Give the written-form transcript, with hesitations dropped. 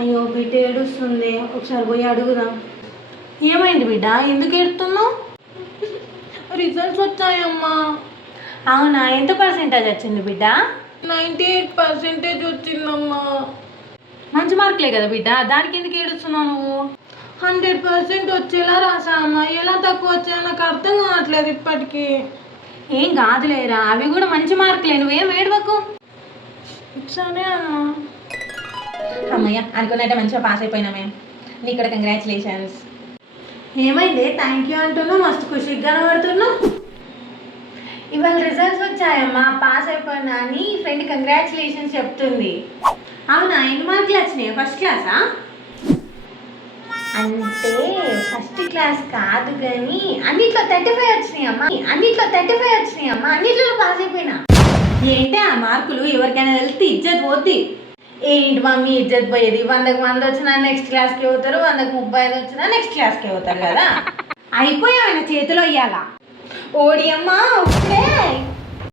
అయ్యో బిడ్డ ఏడుస్తుంది, ఒకసారి పోయి అడుగుదాం. ఏమైంది బిడ్డ, ఎందుకు ఏడుతున్నావు? రిజల్ట్స్ వచ్చాయమ్మా. అవునా, ఎంత పర్సెంటేజ్ వచ్చింది బిడ్డ? 98% వచ్చిందమ్మా. మంచి మార్కులే కదా బిడ్డ, దానికి ఎందుకు ఏడుస్తున్నావు నువ్వు? 100% వచ్చేలా రాసా అమ్మా. ఎలా తక్కువ వచ్చాయో నాకు అర్థం కావట్లేదు ఇప్పటికీ. ఏం కాదులేరా, అవి కూడా మంచి మార్కులే, నువ్వేం ఏడవకు. సరే అమ్మా. అమ్మయ్య, అనుకున్నట్టే మంచిగా పాస్ అయిపోయినా మేము. నీకు కూడా కంగ్రాచులేషన్స్. ఏమైంది థ్యాంక్ యూ అంటున్నావు, మస్తు ఖుషిగా కనబడుతున్నావు. ఇవాళ రిజల్ట్స్ వచ్చాయమ్మా, పాస్ అయిపోయినా అని ఫ్రెండ్ కంగ్రాచులేషన్స్ చెప్తుంది. అవునా, ఎన్ని మార్కులు వచ్చినాయి? ఫస్ట్ క్లాసా? అంటే ఫస్ట్ క్లాస్ కాదు కానీ అన్నిట్లో 35 వచ్చినాయి అమ్మా, అన్నిట్లో పాస్ అయిపోయినా. ఏంటి ఆ మార్కులు? ఎవరికైనా వెళ్తే ఇజ్జత్ పోద్ది. ఏంటి మమ్మీ ఇజ్జత్ పోయేది? 100కి 100 వచ్చినా నెక్స్ట్ క్లాస్కి పోతారు, 100కి 35 వచ్చినా నెక్స్ట్ క్లాస్కి పోతారు కదా. అయిపోయావు, ఆయన చేతిలో ఇయ్యాలా? ఓడి అమ్మా ఇప్పుడే